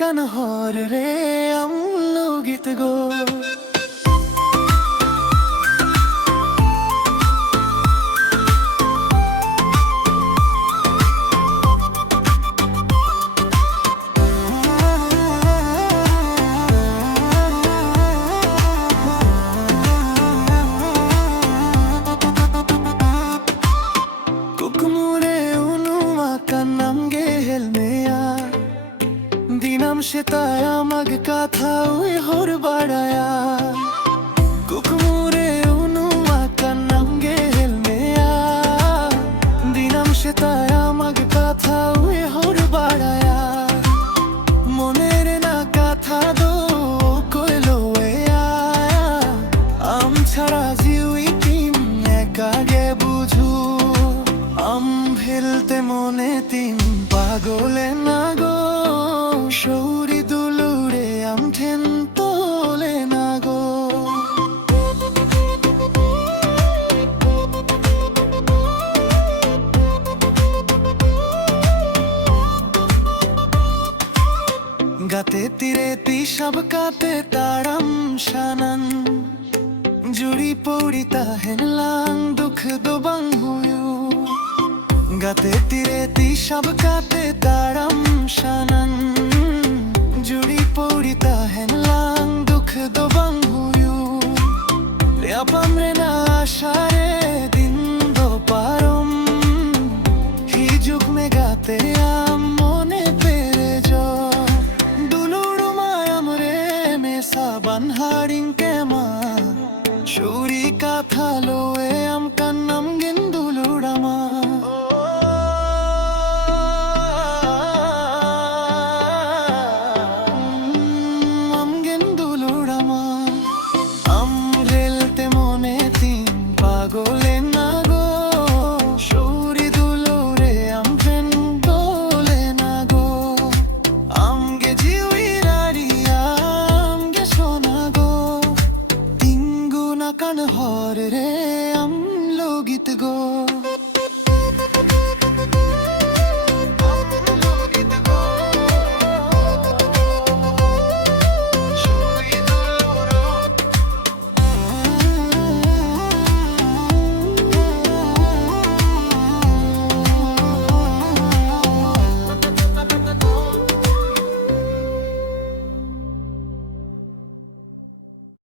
কান হর রে আমলো গীত গো সেতায়া মাগ কাথা ওই হর বাড়ায়া কুকুরে উনু আকা নামগে হেলমেয়া দিনাম সেতায়া মাগ কাথা ওই হর বাড়ায়া মনের না কাথা দো কইলো এয়া আম ছাড়া জিউই টিম একাগে বুঝু আম ভেলতে মনে তিন পাগলে না গো শৌরি দুলুরে আমঠেন তোলে না গো গাতে তীরে তিসব কাতে তাড়াম শানান জুড়ি পৌড়িতা হেনলাং দুঃখ দোবাং হুয়ু গাতে তীরে তিসব কাতে তাড়াম শানান জুড়ি পৌড়িতা হেনলাং দুঃখ দোবাং হুয়ু লেপাম রে না আশারে দিন দো পারম হিজুক মে গাতে আম মনে পেরে যো দুলুড়ু মায়াম রে মেসা বানহারিং কেমা চুরি কাথা লোয়ে আম কান্নাম গেন্দুলুড়ামা পাগলে না গো শৌরি দুলুরে আমফেন দোলে না গো আমগে জিউই রাড়িয়া আমগে সোনা গো তিঙ্গু না কান হর রে আমলো গীত গো